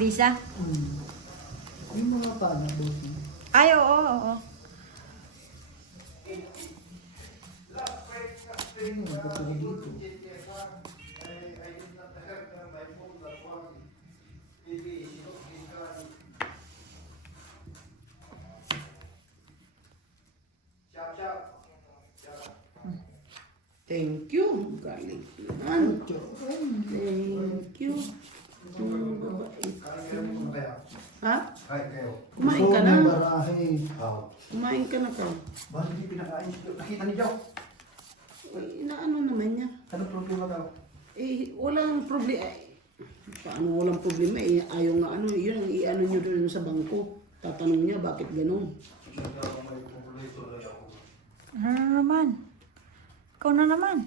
visa? Yung mga paano, bossing. Ay, oo, oo. Yung mga katulad dito. Thank you. Galing naman. Thank you. Ha? Kumain ka na. Kumain ka na ka. Bakit hindi pinakain? Nakita ni Joe. Ay, inaano naman niya. Ano problema daw? Eh, walang problema. Paano walang problema? Eh, ayaw nga ano. Yun ang i-ano nyo doon sa bangko. Tatanong niya bakit ganun. Ano na naman? Ikaw na naman.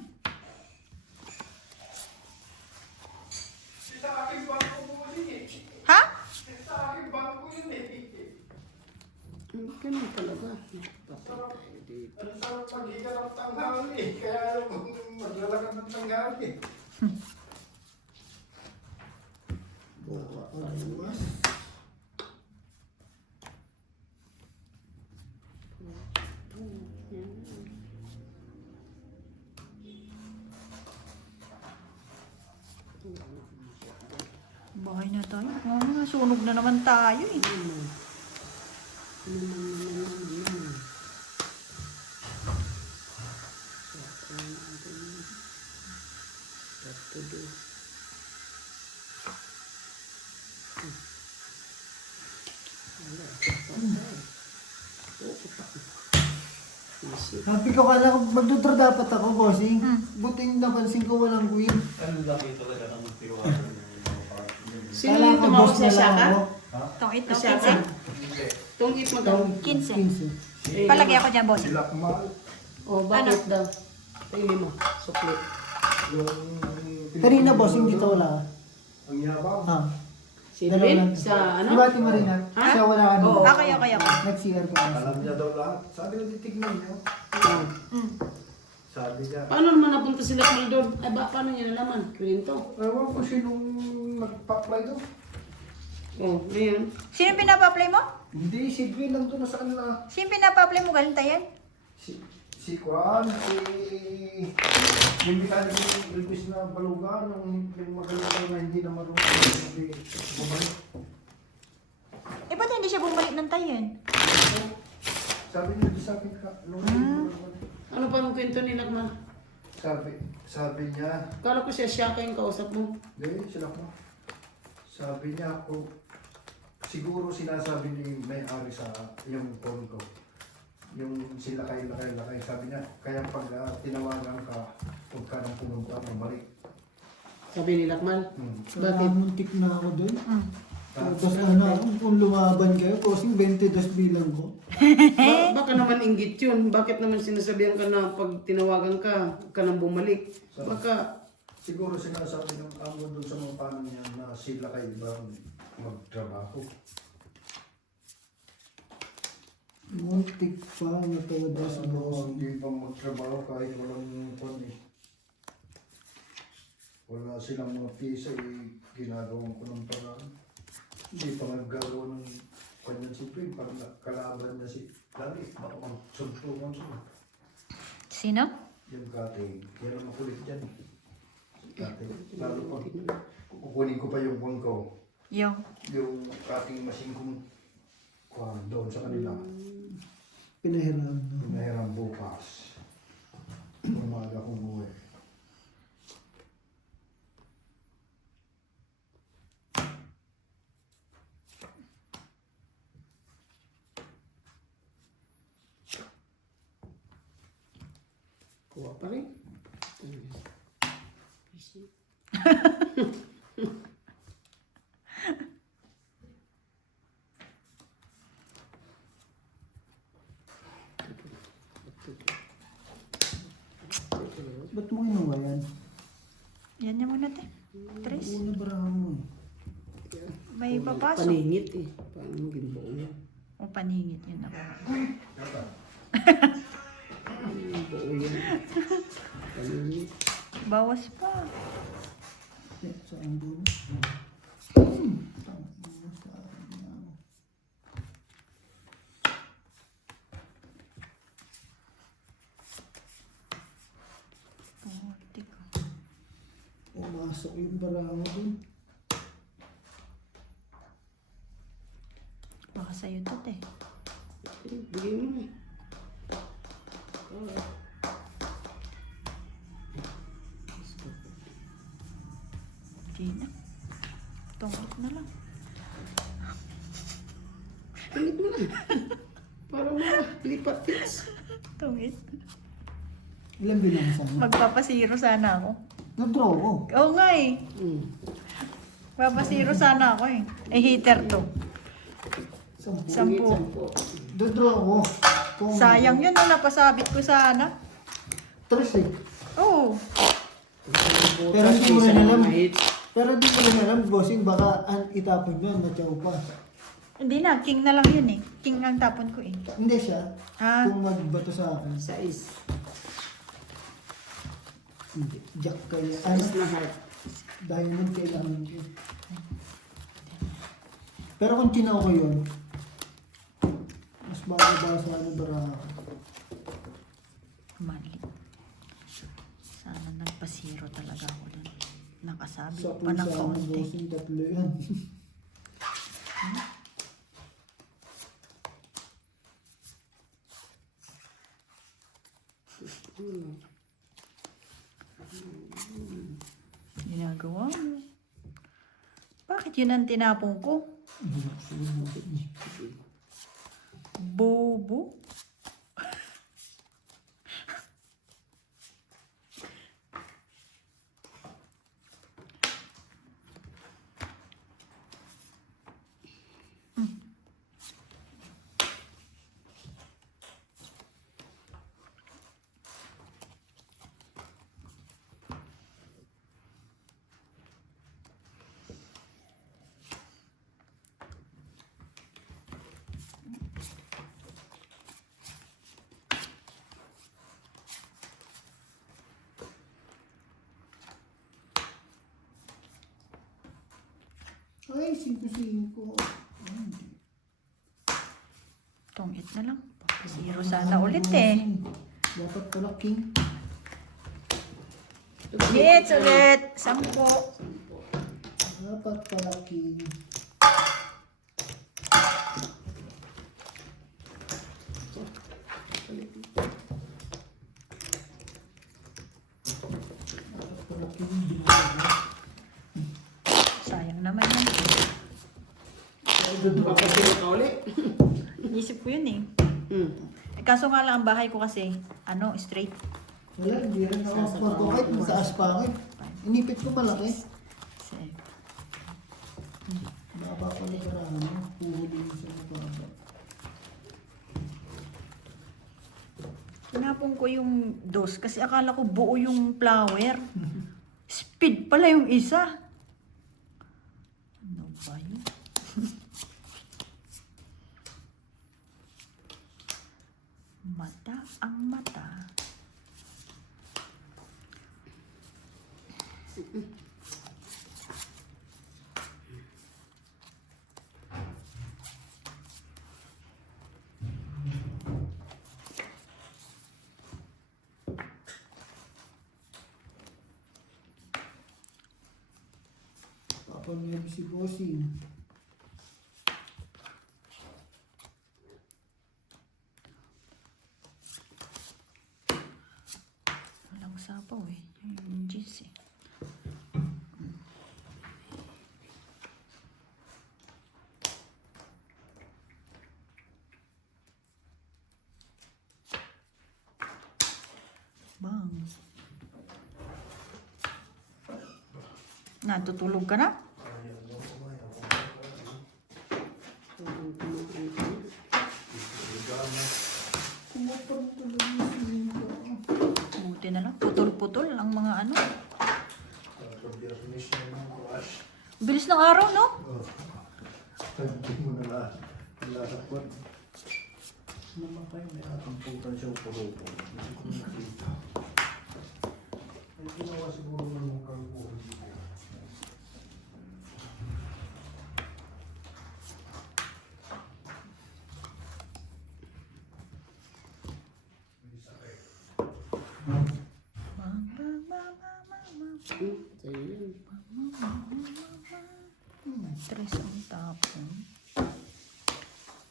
Ha? Ganun talaga. Patay tayo dito. Buka paliwas. Bahay na tayo. Ano nga, sunog na naman tayo eh. Sabi ko kala magdudra dapat ako, bossing. Buting napansin ko walang queen. Ano laki talaga ng tiwala ng mga parang Sino Kala yung ko tumawag boss sa na lang Shaka? ako. Itong ito, Shaka? 15. Tungit mo daw. 15. Palagay ako dyan, boss. sila kumal. O, bakit daw? Tingin mo. Sukli. Kanina, bossing dito wala. Ang yabang. Ha? Si Dalawa Lynn? lang. Sa ano? Di ba, Ate Marina? Ha? Siya wala ka Oo. nila. Okay. Nag-CR ko. Alam niya daw lahat. Sabi ko titignan niyo. Oh. Sabi niya. Paano naman napunta sila kay doon? Ay, paano niya nalaman? Kwento. Ewan ko sinong nagpa-apply doon. Oh, ngayon. Sino pinapa-apply mo? Hindi, si Gwen nandun na sa kanila. Sino pinapa-apply mo? Galing tayo yan? Si Kwan, yung mechanic yung request na balugan, yung magaling na hindi na marunong bumalik. Eh, ba't hindi siya bumalik ng tayo yan? Sabi niya, sa akin ka, Ano pa ang kwento nila, ma? sabi niya, Kala ko siya Shaka yung kausap mo. hindi, sila ko. Sabi niya ako, siguro sinasabi ni may-ari sa yung phone ko. Yung sila kayo, sabi niya, kaya pag tinawagan ka, huwag ka nang pumunta, mabalik. Sabi ni Lakmal. Bakit? Muntik na ako doon. Hmm. Tapos ano, kung lumaban kayo, bossing 22 bilang ko. Baka naman inggit yun. Bakit naman sinasabihan ka na pag tinawagan ka, ka nang bumalik? Baka, Siguro sinasabi ng amo doon sa mga paano niya na sila kayo ibang magtrabaho. Muntik pa, natawad daw sa bossing. Hindi pa magtrabaho kahit walang kwan eh. Wala silang mga pisa eh, ginagawa ko ng paraan. Hindi pa naggagawa ng kanyang sipin, parang kalaban niya si Lali, baka magsuntungan sila. Sino? Yung cutting, yan ang makulit dyan. Cutting, lalo pa, kukunin ko pa yung kwan ko, Yung. yung cutting machine kong kwan doon sa kanila. Pinahiram na. Pinahiram bukas. Umaga kong buhay. kuha pa rin. Ba't mo kinuha yan? Yan niya muna, te. Tres. Una barahan mo eh. May papasok. Paningit eh. Paano mo ginbuo yan? O paningit yun ako. Buo yan. Paningit. Bawas pa. Sa ang buo. Pumasok yung barango dun. Baka sa'yo to, te. Bigay mo na. Hindi na. Tungkot na lang. Pilit mo na. Para lipat fix. Tungit. Ilang binansa mo? Magpapasiro sana ako. Nag-draw ko. Oo nga eh. Mm. Papasiro sana ako eh. Eh, heater to. 10. Nag-draw ko. Kung Sayang yun, no? Napasabit ko sana. Tres eh. Oo. Pero hindi mo rin alam. Pero hindi mo rin alam, bossing, baka itapon yun, natyaw pa. Hindi na, king na lang yun eh. King ang tapon ko eh. Hindi siya. Ha? Kung magbato sa akin. Sais. Hindi. Jack kaya. Sais na heart. Diamond kailangan ko. Pero kung chinaw ko yun, mas bababa sa ano baraka. Mali. Sana nagpasiro talaga ako dun. Nakasabit Sa pa ng pusa ng kaunti. bossing, tatlo yan. Ginagawa mo. Bakit yun ang tinapong ko? Bobo. Ay, 5-5. Tungit na lang. Papasiro sana ulit eh. Dapat pala king. Ulit, ulit. 10. Dapat pala king. Dapat pala king. Binababa. Sayang naman yan. Papasiro ka ulit. Isip ko yun eh. Mm. Eh, kaso nga lang ang bahay ko kasi, straight. Wala, hindi rin ako magpo kahit mataas pa ako eh. Inipit ko malaki. Kasi, Baba pa na karami. Puhuli sa mababa. tinapong ko yung dos kasi akala ko buo yung flower. Speed pala yung isa. Ano ba yun? Mata ang mata. Papangyabi si bossing. Walang sapaw eh. Yung jeans eh. Bang. Natutulog ka na? Kumapang talaga yung singka. Buti na lang. Putol-putol ang mga ano. Pag-biyernes na ng crush. Bilis ng araw, no? Hindi mo na lasakpan. Naman kayo may atamputan siya upo-upo. Hindi ko nakita. Ay, ginawa siguro ng mga kalbo. Bang, bang, bang, bang, bang, bang. Sa'yo yan. Tres ang tapon.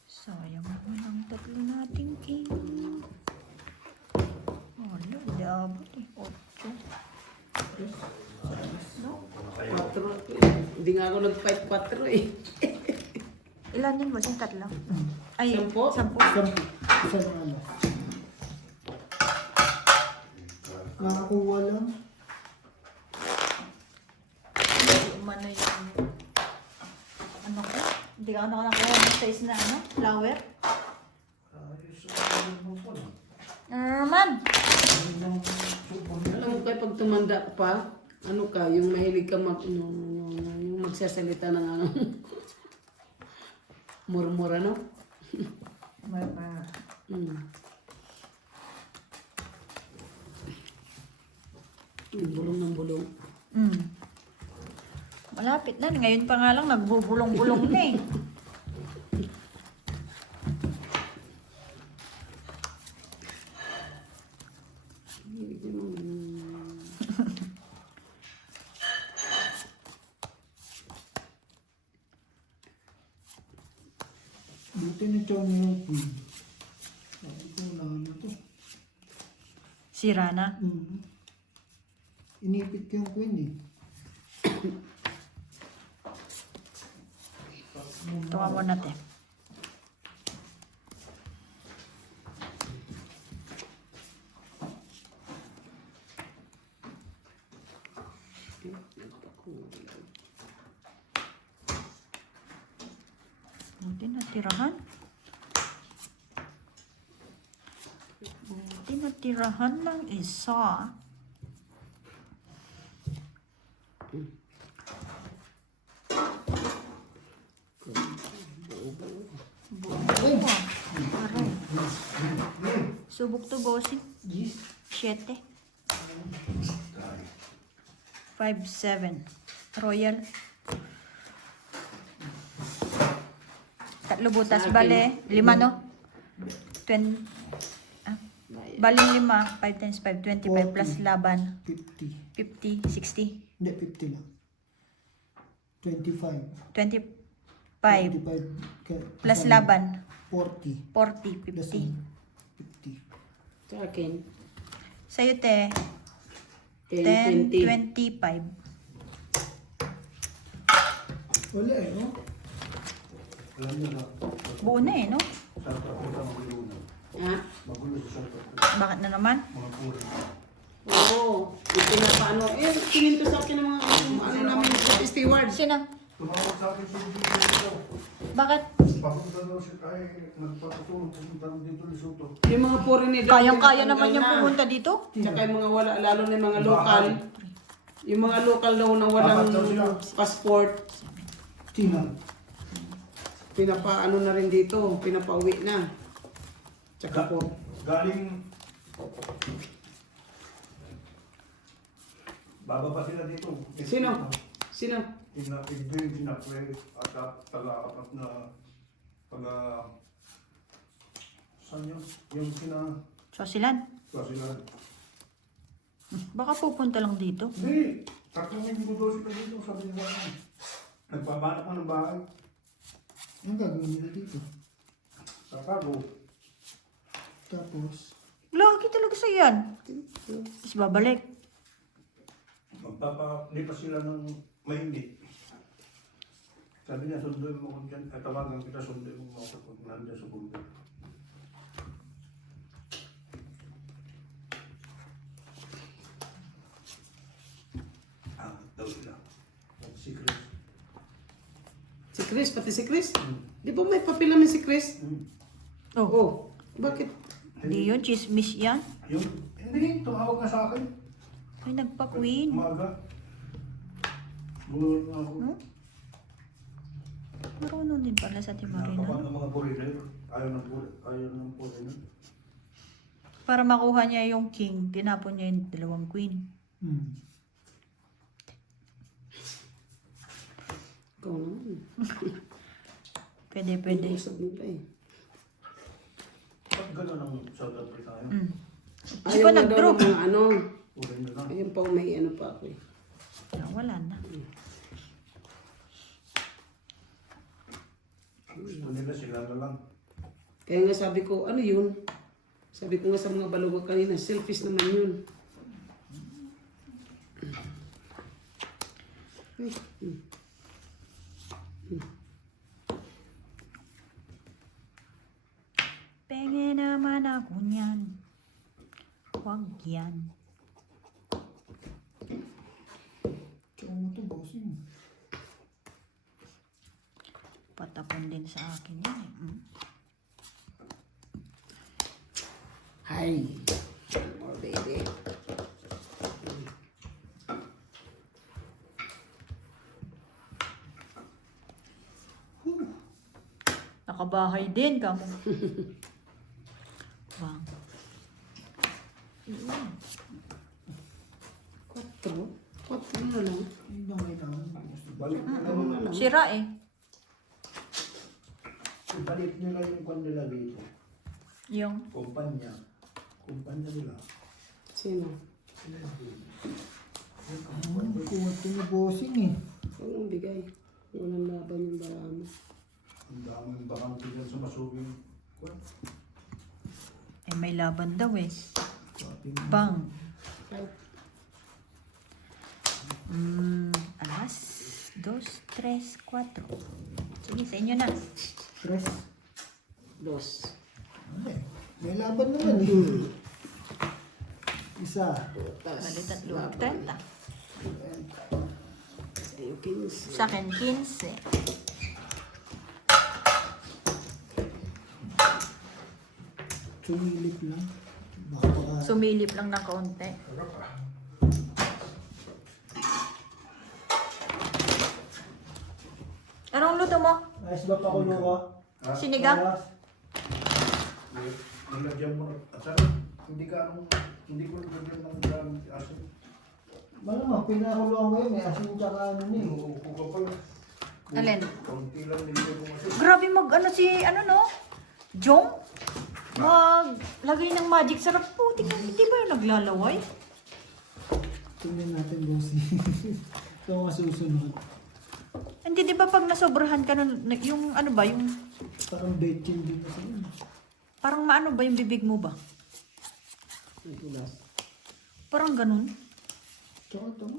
Sayang naman ang tatlo nating king. Wala, dapat eh. 8. No? 4 ako eh. Hindi nga ako nag-fight 4 eh. Ilan yun boss? Yung tatlo? Ay, 10? 10. Isang alas. Nakakuha lang. Umano yung ano ko? Hindi ka nakakuha ng size na ano? Flower? Naman! Alam mo kayo pag tumanda ka pa, ano ka, yung mahilig ka yung magsasalita ng ano, murmura, no? Yung bulong ng bulong. Malapit na. Ngayon pa nga lang nagbubulong-bulong na eh. Buti na chow niya yung queen. Sabi ko, wala na to. Sira na. Inipit ko yung queen eh. Tuwa mo natin. Buti natirahan. Buti natirahan ng isa. Buo. Aray. Subok to bossing. 7. 5-7. Royal. Tatlo butas. Sa akin. Bale, 5 no? 20. Bale 5. 5 times 5. 25 plus laban. 50. 50. 60. Hindi, 50 lang. 25. 25. 25. Plus laban. 40. 40. Plus 50. 50. Sa akin, Sa'yo te. 10, 10, 20. 25. Wala eh, no? Alam niyo na, Buo na eh, no? sa Africa magulo na. Ha? Magulo sa South Africa. Bakit na naman? Mga puri. Oo. Yung pinapaano. Eh, kininto sa akin ng mga ano namin sa steward. Sino? Tumawag sa akin si dito. Bakit? Papunta daw siya ay nagpapatulong pumunta dito ni Soto. Yung mga foreigner. Kayang-kaya naman yung pumunta dito. Tsaka yung mga wala, lalo na yung mga local. Yung mga local daw na walang Bakit daw sila? passport. Sino? Pinapaano na rin dito. Pinapauwi na. Tsaka po. Galing bababa sila dito. Sino? Sino? Pinapigdoy, pinapre at taga-apat na taga saan yun? Yung Swasilan. sila. Baka pupunta lang dito. Hindi! 3 linggo daw sila dito, sabi nila. Nagpapanap ka ng bahay. Ang gagawin nila dito. Sa Cago. Tapos, Lagi talaga sa yan. Tapos babalik. Hindi pa sila ng mahindi. Sabi niya, sunduin mo ko dyan. At tawagan kita, sunduin mo ako kung nandiyan sa bundok. Daw sila. Si Chris. Si Chris, pati si Chris. Di ba may papel namin si Chris? Oh, Oh, bakit? hindi yun. Chismis yan. Yung, hindi, tumawag na sa akin. Ay, nagpa-queen. Umaga. Gulat na ako. Marunong din pala sa Timarina. Nakapag ng mga foreigner. Ayaw ng foreigner. Para makuha niya yung king, tinapon niya yung 2 queen. Ikaw naman. Pwede. Usap nila eh. Ba't gano'n ang South Africa yun? Mm. Di Ayaw ba nga daw nag-draw? ng mga ano. Foreigner na. Ayun pa, may ano pa ako eh. Wala na. Gusto nila sila na lang. Kaya nga sabi ko, ano yun? Sabi ko nga sa mga baluga kanina, selfish naman yun. Ay, Pengen naman ako niyan. Huwag yan. Tsaka mo to, bossing. Patapon din sa akin yan eh. Hi. More baby. Nakabahay din kamo. Wow. 4? 4 na lang. Yun ang kailangan, bossing. Balik nyo Ano na lang. lang. Sira eh. Balik nyo lang yung kwan nila dito. Yung Kumpanya. Kumpanya nila. Sino? Kuha ito ni bossing eh. Huwag mong bigay. Walang laban yung baramo. Ang daming bakante dyan sa masubing. Kwan. eh may laban daw eh. Copy mo. Bang. Right. Alas, 2, 3, 4. Sige, sa inyo na. Tres. 2. Ay, may laban naman eh. Isa. Bali, 3, 30. Sa'yo 15. Sa akin, 15. Sumilip lang. Baka Sumilip lang na kaunti. Anong luto mo? ayos ba pakulo ka? Sinigang? Nilagyan mo. Sarap. Hindi ka anong. Hindi ko nilagyan ng gamit asin. Malamang, pinakuluan ko yun. May asin tsaka ano na eh. Inuupo ka pala. Alin? Kunti lang nilagyan mo asin. Grabe mag ano si ano no? Jong? Maglagay ng magic sarap po. Hindi ba yung naglalaway? Tingnan natin, bossing. Ito ang masusunod. Hindi, di ba pag nasobrahan ka nun, yung ano ba, yung Parang betchin din kasi yun. parang maano ba yung bibig mo ba? Nagulas. Parang ganun. Tsaka tama.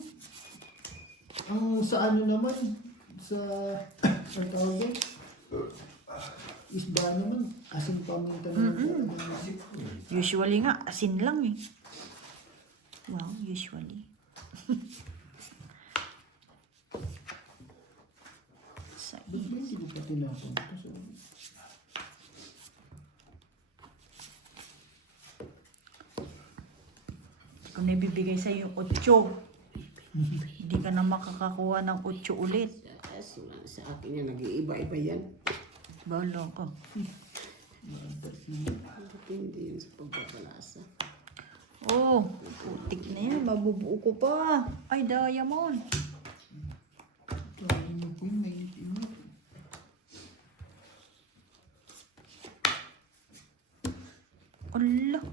Ang sa ano naman, sa ang tawag doon, isda naman, asin paminta naman. Usually nga, asin lang eh. Wow, usually. Sa Ba't ba hindi ko pa tinapon? Kasi kung naibibigay sa yung 8, hindi ka na makakakuha ng 8 ulit. Sa akin yan, nag-iiba-iba yan. Bala ka. Depende yun sa pagbabalasa. Oh, putik na yan. Mabubuo ko pa. Ay, diamond. ano ko yun, mainit-init. Allah.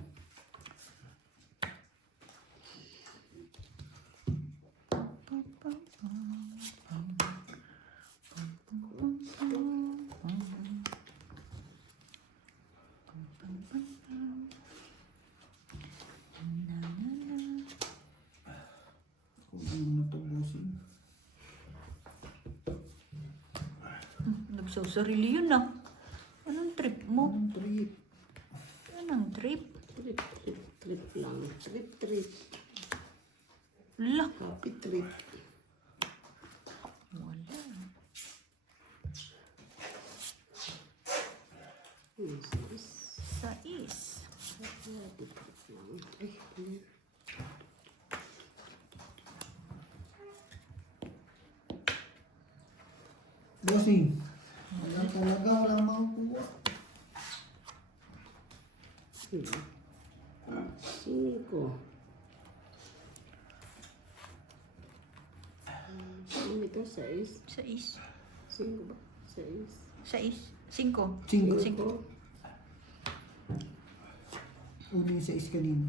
Kunin mo na ito, bossing. Nagsusarili yun ah. Anong trip mo? Anong trip? Anong trip? Trip lang. Trip. La. Happy trip. Wala. Sais. Happy trip lang. Ay, ano yun? Bossing, wala talaga, wala makakuha. 5. Ano ito? 6? Sais. 5 ba? 6. Sais. 5. Cinco. 5. Uling sa is kanina.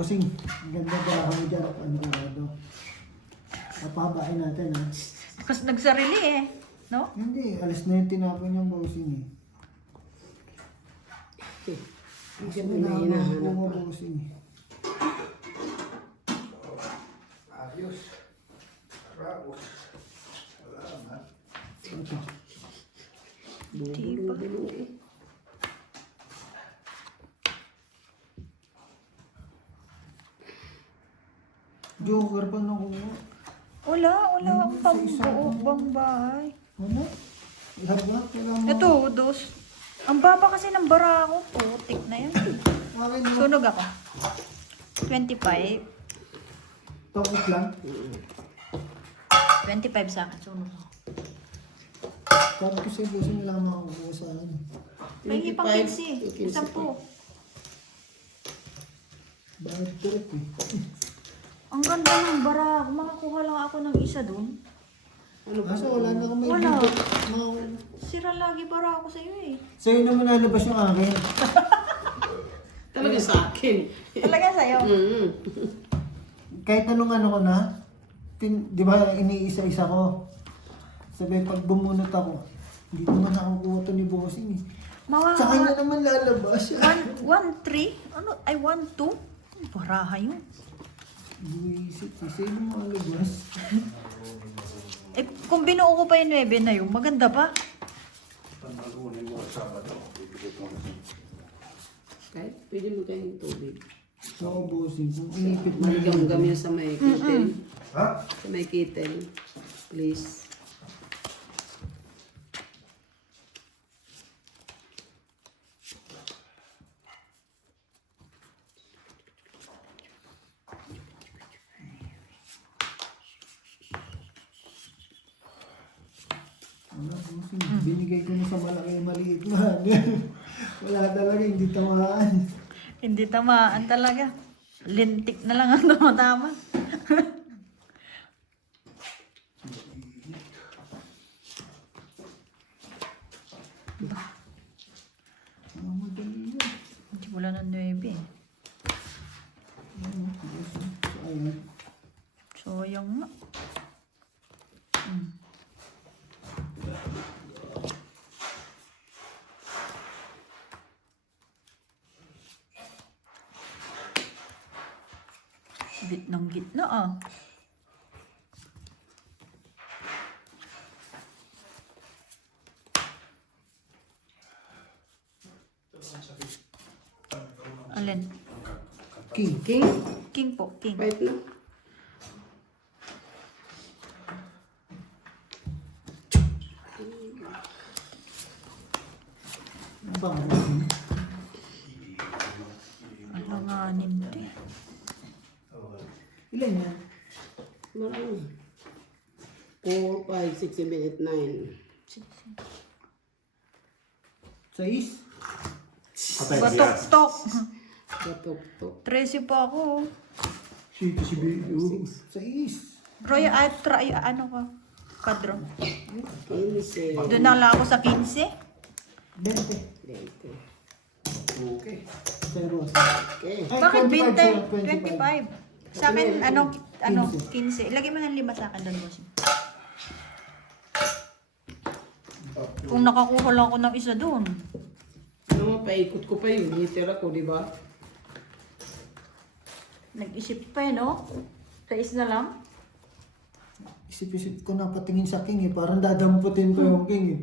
Bossing, ang ganda pala kami dyan at ano. Napahabain natin ha. Kasi nagsarili eh. No? Hindi, alis na yung tinapon niyang bossing eh. Hindi Kasi mo na na hinahanap mga pa. bossing eh. Ayos. Raos. Salamat. Ito. Bulo eh. Joker pa nakuha. Wala ang Sa isang- pambuo bang bahay. Ano? Lahat wala mo. Ito, dos. Ang baba kasi ng bara ko. Putik na yan. Akin mo. Sunog ako. 25. Tokit lang. 25 sa akin. Sunog ako. Sabi ko sa'yo, bossing wala makakuha sa akin. May pang 15. 10. Bakit direct eh? Ang ganda ng bara. Makakuha lang ako ng isa doon. Ano ba? Kaso wala na kami. Wala. Makakuha. Sira lagi bara ako sa iyo eh. Sa'yo naman nalabas yung akin. Talaga sa akin. Talaga sa'yo. Kahit anong ano ko na, di ba iniisa-isa ko. Sabi, pag bumunot ako, hindi naman nakukuha to ni bossing eh. Mga Sa kanya naman lalabas. 1-3? Ano? Ay, 1-2? Baraha yun. Buisit eh. Sa'yo naman lalabas. Eh, kung binuo ko pa yung 9 na yun, maganda pa. Kahit pwede mo kayong tubig. Ako bossing, kung inipit mo Maligam-gam yan sa may kittel. Ha? Sa may kittel. Please. Wala, bossing. Binigay ko na sa malaki maliit na. Wala talaga, hindi tamaan. Hindi tamaan talaga. Lintik na lang ang tumatama. Madali yan. Hindi wala ng 9 eh. Ayun. Sayang nga. Gitnang gitna ah. Alin? King. King? King po, king. Fight na. Ano ba ang bossing? Alanganin to eh. Ilan yan? Marami. 4, 5, 6, 7, 8, 9. Sais? Batok-tok. Batok-tok. 13 pa ako. Sito si Bill. Sais. Roy, ano ka? Kadro. 15. Doon na lang ako sa 15. 20. 20. Okay. Zero. Okay. Ay, Bakit 25 siya, 20? 25. Sa akin, ano, 15. Ilagay mo ng 5 sa akin doon, boss. Kung nakakuha lang ako ng isa doon. Ano mo, paikot ko pa yun. Hitter ako, di ba? Nag-isip pa eh, no? Tais na lang. Isip-isip ko na patingin sa king eh. Parang dadamputin ko yung king eh.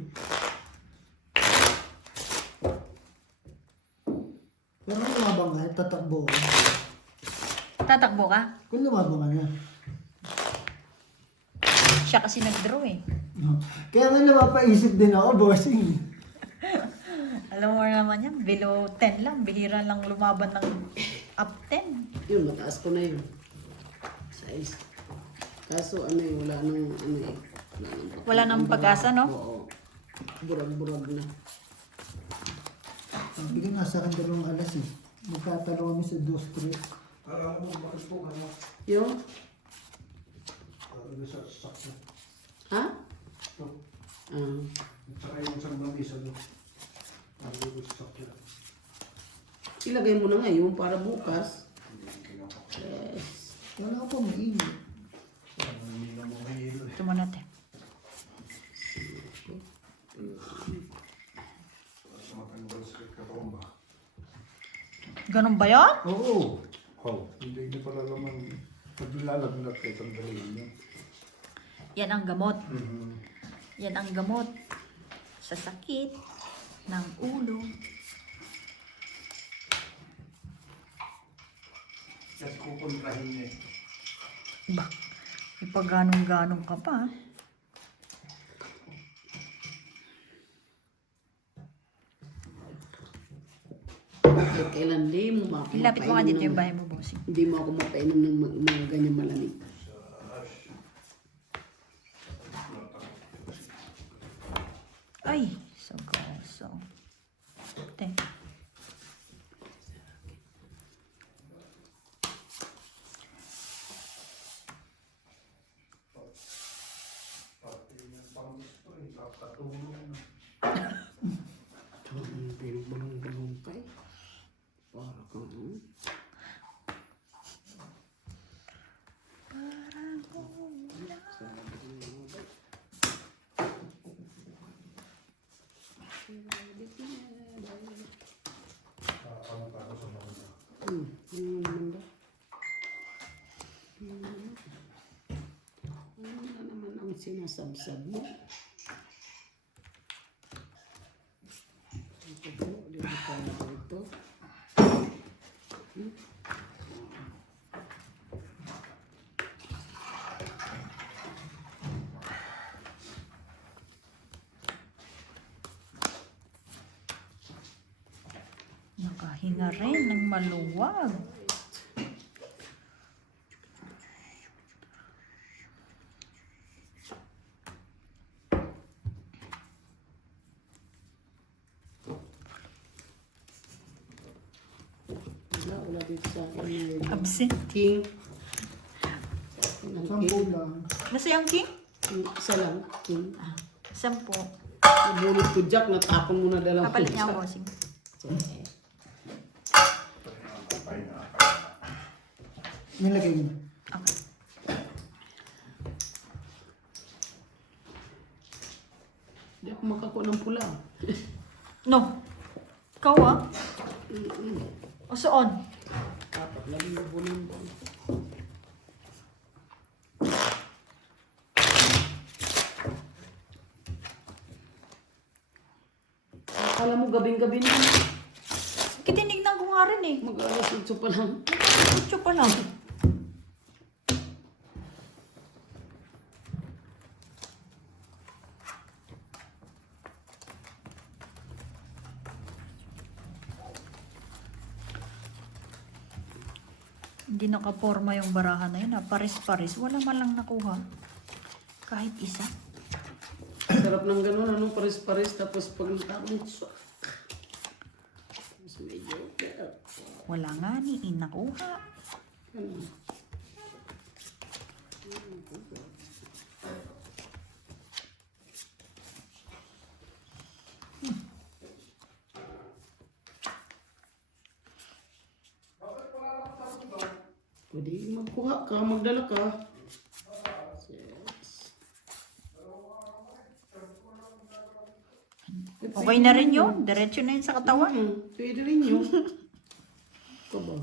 Pero kung lumabang ka, tatakbo ka. Tatakbo ka? Kung lumabang ka na. Siya kasi nag-draw eh. No. Kaya nga napapaisip din ako, bossing. Alam mo naman yan, below 10 lang. Bihira lang lumaban ng up 10. Yun, mataas ko na yun. Size. Kaso ano yun, wala nang ano eh. Wala nang pag-asa, no? Oo. Burag-burag na. Sabi ko nasa akin 2 alas eh. Magkatalo kami sa 2-3. Alam mo, bakit po ka na? Yung? Sa sakto. Ha? Ito. Ah. Tsaka yung isang lamisa doon. Ano yung sa sakto. Ilagay mo na ngayon para bukas. Wala pa mainit. Hindi na mo mahilo eh. Ito mo natin. Para matanggal sa karomba. Ganun ba yan? Oo. Oh, hindi pala naman paglalaglag kay tanggalin niya. Yan ang gamot. Mm-hmm. Yan ang gamot sa sakit ng ulo. Kasi kukontrahin niya. Ba, ipag-ganong-ganong ka pa. Kailan di mo Ilapit mo nga dito yung bahay mo, bossing. Hindi mo ako mapainom ng mga ganyan malamig. Ay, sagoso. Te. Pati yung pang-gusto eh, kakatulong. Pinagbalong-balong kay. Para kang... Kakamata ko sa mga. Ano naman ba? Ano na naman ang sinasabsab mo? Ito po, dito pa na ito. Nakahinga rin ng maluwag. Wala dito sa akin. Absent. King. Sampo lang. Nasa yung king? Isa lang. King. 10. Nabunot ko Jack, natapon mo na dalawa. Kapalit niya ang bossing. Nilagay mo. Okay. Hindi ako makakuha ng pula. No. Ikaw ah. O saan? Dapat lagi yung bunin ko. Akala mo gabing-gabi na. Kitinignan ko nga rin eh. Mag-alas 8 pa lang. Nagkakutso pa lang. Hindi nakaporma yung barahan na yun. Paris-paris. Wala man lang nakuha. Kahit isa. Sarap ng ganun, ano, pares-pares. Tapos pag natapon, mas medyo, Wala nga ni nakuha. ano. Pwede magkuha ka, magdala ka. Yes. Okay na rin yun. Diretso na yun sa katawan. Pwede rin yun. Ito ba?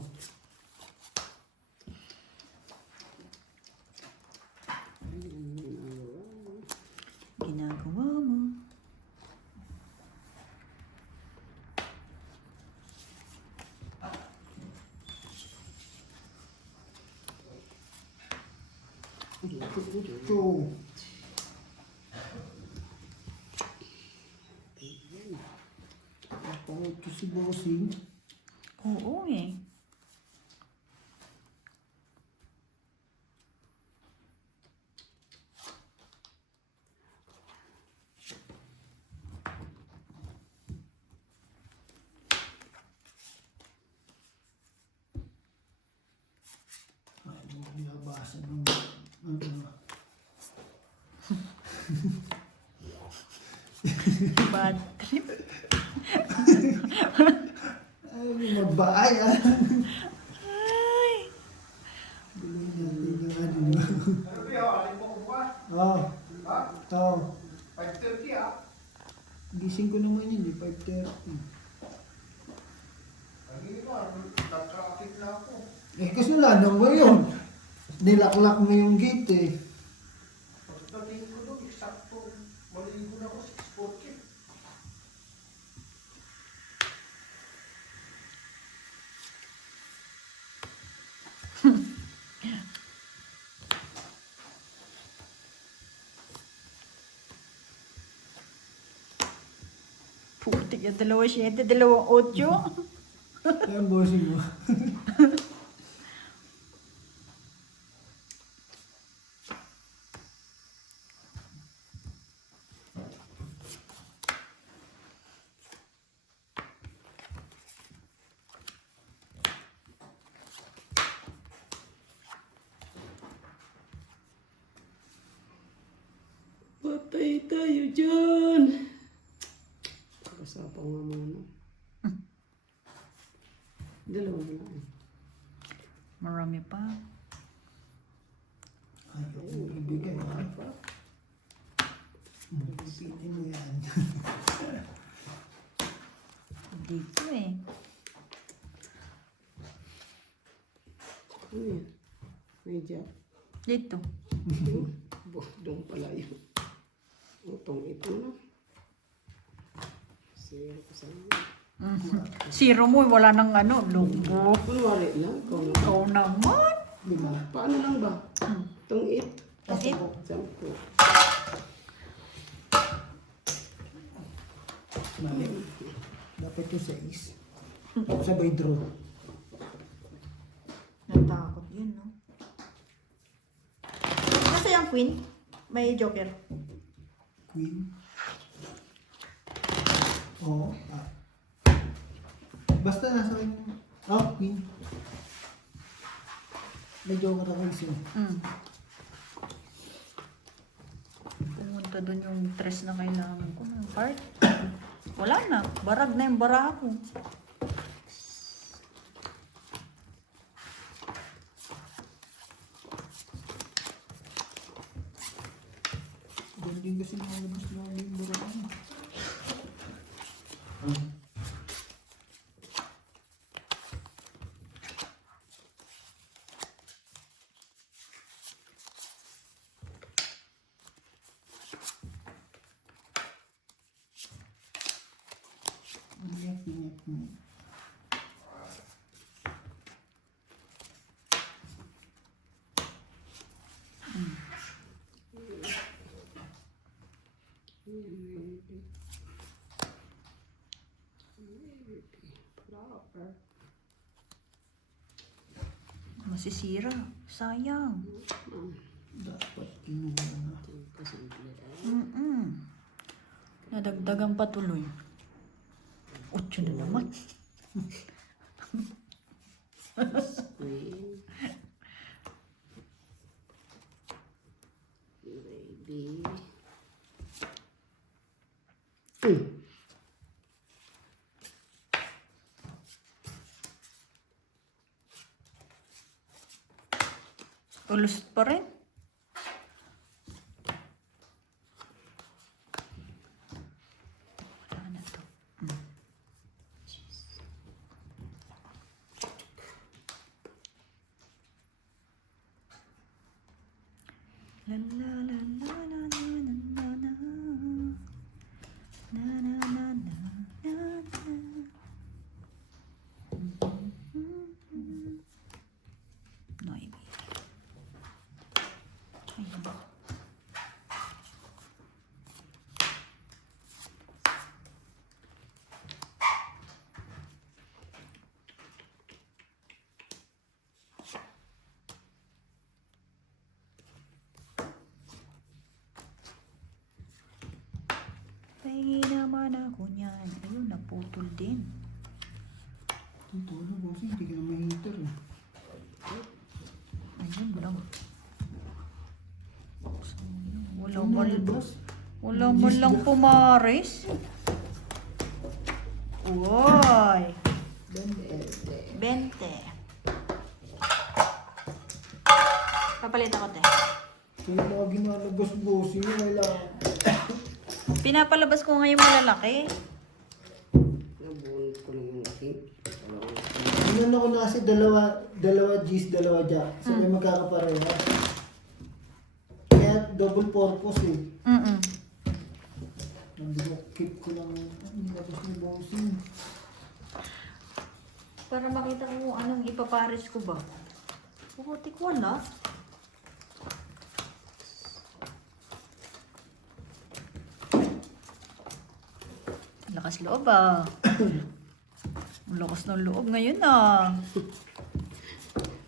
Ginagawa mo. Ito. Ako ito si Bossing. Oo eh. Ay, binabasa ng ano. Bad trip. Ay, mabaay ah. Ay. Bilhin niya Gising ko naman yun, 5:30. Kanina, nag-traffic na ako. Eh, kasi wala nang ngayon. Nilaklak mo yung gate eh. Pagdating ko doon, eksakto, maligo na ako, 6:40. Putik yung 2.7, 2.8. Ayan, bossing mo. Patay tayo dyan. Kasapaw nga muna. Dalawa na lang. Marami pa. Ayaw kong ibigay. Pipitin mo yan. Dito eh. Ano yan? May jack. Dito. Doon pala yun. Utong ito na. Zero ko sa mga. Zero mo, wala nang ano, lunggo. Kunwari lang. Ikaw na. Ikaw naman. Paano lang ba? Itong it. Kasi, Sampo. Mali. Dapat yung 6. Tapos sabay draw. natakot yun, no? Kasi yung queen, may joker. Queen. Oo. Basta nasa akin. Queen. May joker ako isa. Pumunta doon yung tres na kailangan ko ng card. Wala na. Barag na yung bara ko. Doon din kasi nakalabas na yung buraan. Ingat. Masisira. Sayang. Dapat kinuha na. Nadagdagan pa tuloy. 8 na naman. Queen. Lady. Ulos pa rin. Wala na to. La la la la la la la la na na na na na na. Noemi. Ayun. Pahingi naman ako niyan. Ayun, naputol din. Dito na bossing, hindi ka na may heater eh. Ayun lang. So, yun. Wala Ano man, yan, boss? wala man lang pumaris. Uy! 20. Papalit ako, te. Kaya lagi na nalabas bossing, wala. Pinapalabas ko ngayon malalaki. Nabunod ko lang yung laki. Ano ko na kasi dalawa G's, dalawa Jack. So may magkakapareha. Kaya double purpose eh. Keep ko lang nilabas ni bossing. Para makita ko kung anong ipapares ko ba. Putik wala. Lakas loob ah. Ang lakas ng loob ngayon ah.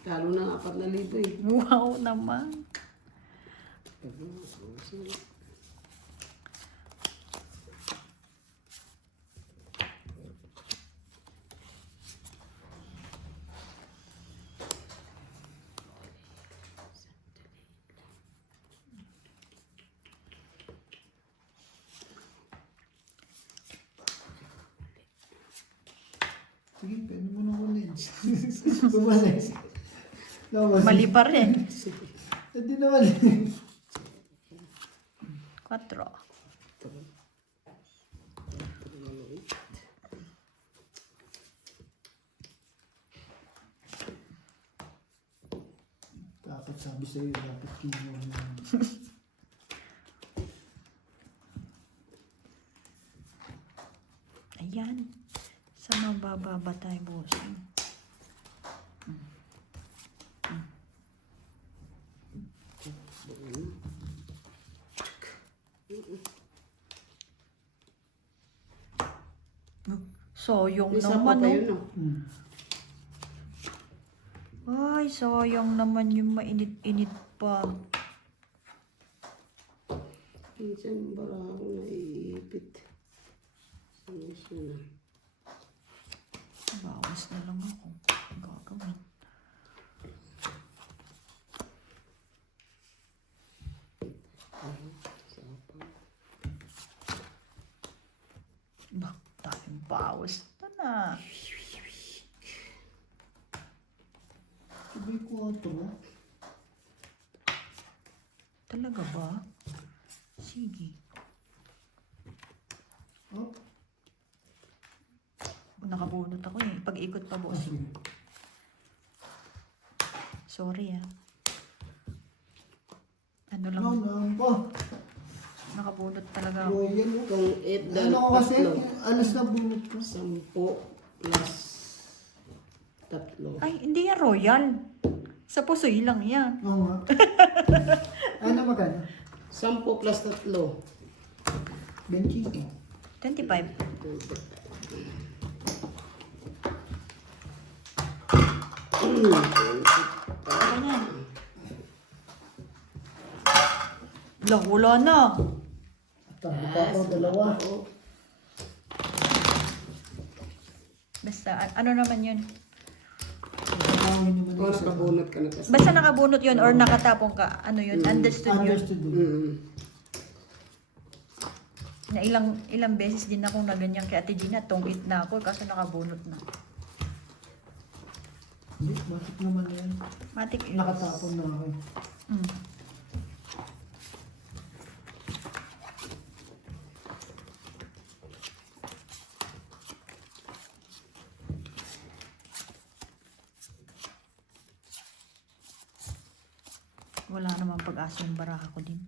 Talo ng 4,000 eh. Wow naman. Sige, pwede mo na kunin. Bumalik. Mali pa rin. Hindi naman. 4. Dapat sabi sa'yo, dapat kinuha mo. Ayan. Sa mabababa tayo, bossing. Sayang Isa pa naman, pa oh. yun oh. Ay, sayang naman yung mainit-init pa. Minsan bara ako naiipit. Siya na. Bawas na lang ako. Ang gagawin. Ba, tayong bawas na. Sabay ko ito. Talaga ba? Sige. Oh, Nakabunot ako eh. Pag-ikot pa, bossing. sige. Sorry ah. Ano lang, Ano po? nakabunot talaga ako. Royal. Kung 8 dal Ano ko kasi? Alas na bunot ko. 10 plus 3. Ay, hindi yan royal. Sa pusoy lang yan. Oo nga. Ano magkano? 10 plus 3. Benching ko. 25. Ano na? Wala na. Tama pa ako, dalawa. Basta, ano naman yun? Nakangin naman Kung yung isa. nakabunot ka na kasi. Basta nakabunot yun or nakatapong ka. Ano yun? Understood yun. Understood mo. Na ilang beses din akong naganyan kay Ate Gina. Tungit na ako kasi nakabunot na. Hindi, bakit naman yan? Matik. Nakatapon na ako. Mm. Wala namang pag-asa yung baraha ko din.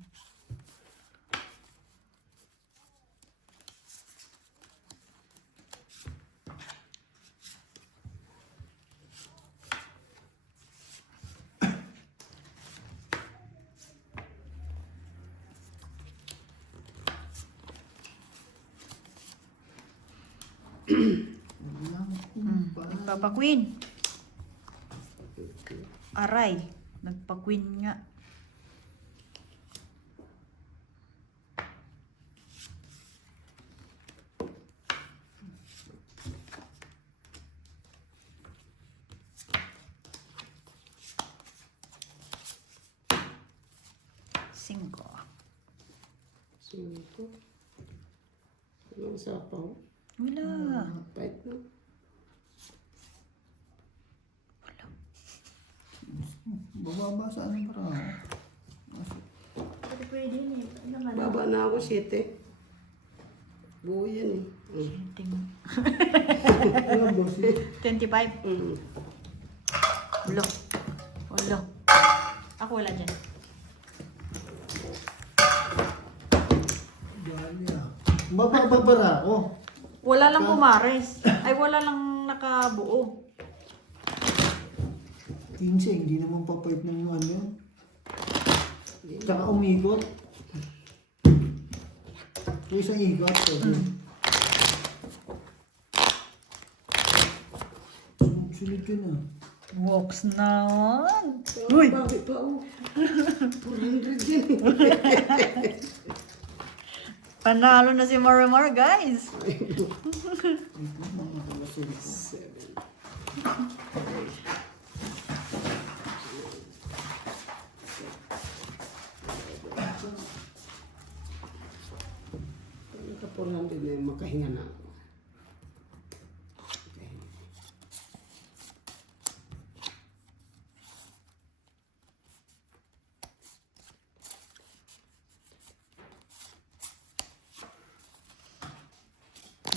Wala akong pa. Nagpapa-queen. Aray. Nagpa-queen nga. Cinco. 5. Anong sapaw? Wala. Fight na. Bababa sa ano para Pwede yun eh. Baba na ako 7. Buo yan eh. Alam, bossing. 25. Mm. Ulo. Ulo. Ako wala dyan. Dami ah. Babara ako. Wala lang pumares. Ay, wala lang nakabuo. 15, hindi naman papayat ng ano yun. Tsaka umikot. Yung isang ikot. Sunod yun ah. Walks na. Uy! Bakit pa oh? 400 yan. Panalo na si Marimar, guys. Ito, mga kalasing ko. 7. Pagka 400 na yung makahinga na ako. Okay.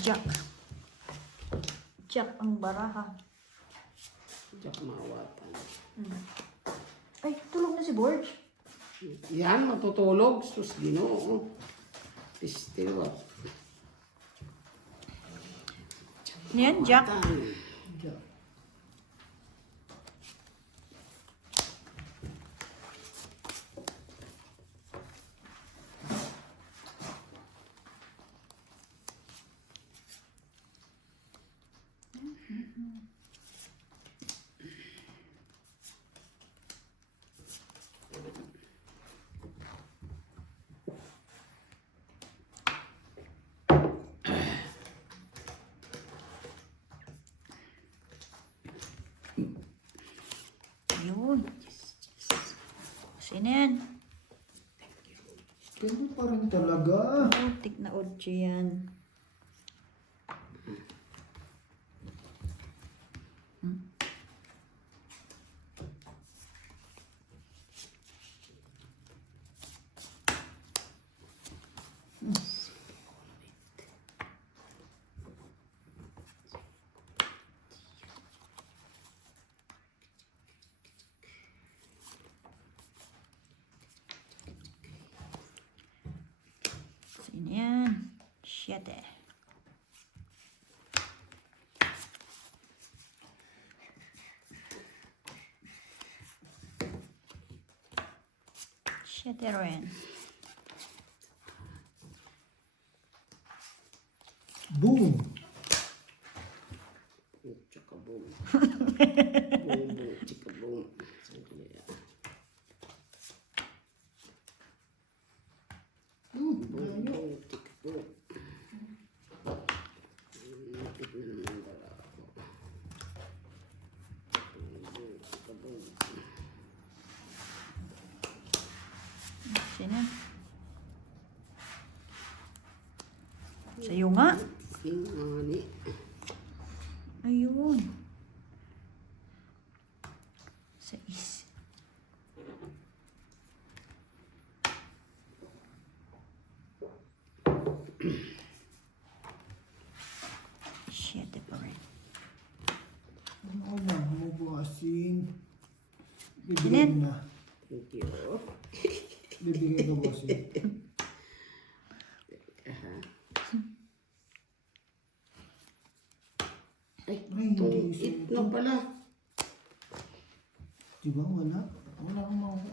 Jack. Jack ang baraha. Jack mawatan. Ay, tulog na si Borge. Yan, matutulog. Sus, Ginoo. Piste ba? Ano yan, Jack? Diyan. Yun. Sino yan? Ganun pa rin talaga. Tik na otso yan. Sino yan? 7. Siete rin. Boom! Tsaka boom. Boom, boom, tsaka boom. Sandali ah. Boom, boom, tsaka boom. Lapit na naman pala ako. Boom, boom, tsaka boom. Sino? Sa'yo nga. Yung ani. Ayun. 6. Siete pa rin. Ano na, mabukasin. Inen. Bibigay na. Thank you. Bibigay ka, bossing. Aha. Ay, Ay, itong hindi isa it ito. na pala. Diba, wala? Wala kang makuha.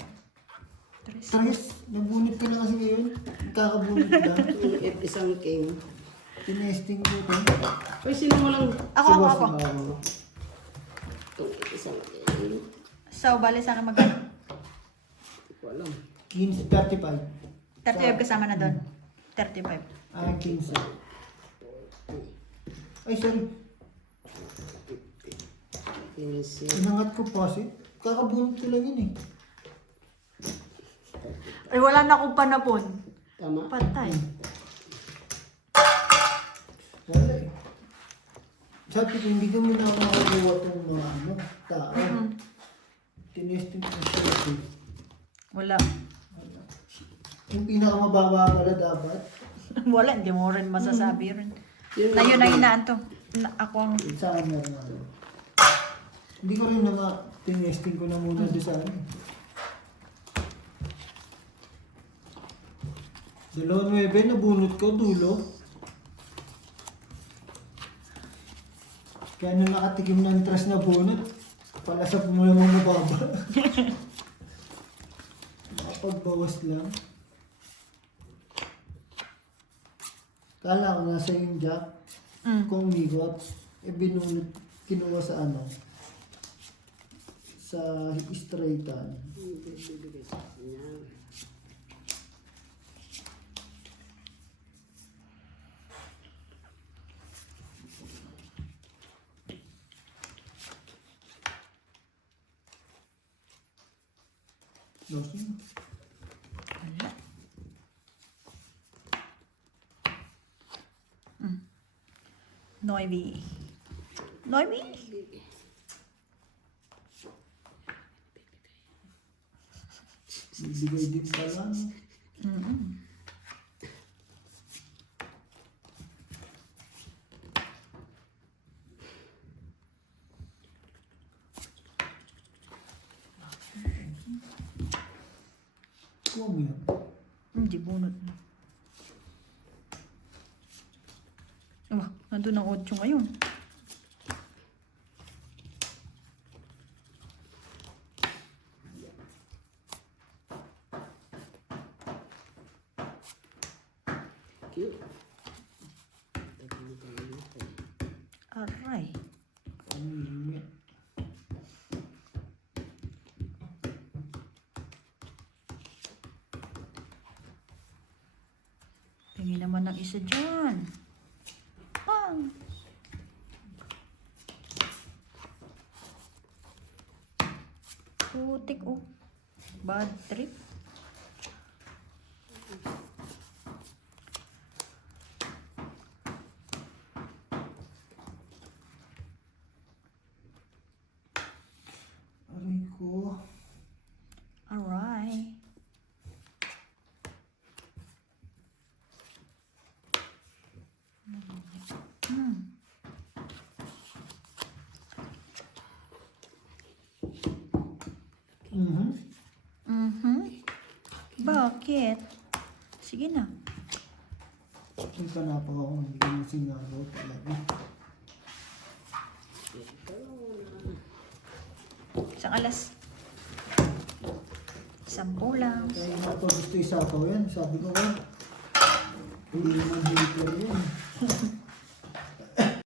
3. Tres, nabunit ka na kasi ngayon. Kakabunit ka. Yung isang king. Tinesting ko ito. Ay, sino mo lang? Ako, ako, ako. Itong isang king. So, bali sana magkano? Hindi ko alam. 15, 35. 35 kasama na doon. 35. Ah, 15. Ay, sorry. 15. Inangat ko po kasi. Kakabunit ko lang yun eh. Ay, wala na akong panapon. Tama? Patay. Wala eh. Sabi ko, hindi ka muna ako makakuha itong mga ano, tao. Tinesting ko siya eh. Wala. Yung pinakamababa pala dapat. Wala, hindi mo rin masasabi rin. Yun Na yun ang inaanto. Ako ang... Sa akin meron ano. Hindi ko rin tinesting ko na muna doon sa ano. 2.9 nabunot ko, dulo. Kaya nung nakatikim ng tres na bunot, palasap mo naman mababa. Nakapagbawas lang. Kala ko nasa yung jack, kung migot, binunot, kinuha sa ano, sa straightan. bibigay sa kanya. Losing. Wala. Noibi. Noibi? Bibigay din pala. No? Kuha mo yan. Hindi bunot na. Nandun ang 8 ngayon. Cute. Aray. Ano yun yan? Tingin naman ng isa dyan. Pang! Putik oh. Bad trip. Aray ko. Aray. Bakit? Sige na. Yung kanapa ko, hindi ko sinaro talaga. Isang alas. 10 lang. Kaya nga pa gusto isapaw yan. Sabi ko nga, hindi naman dito yan.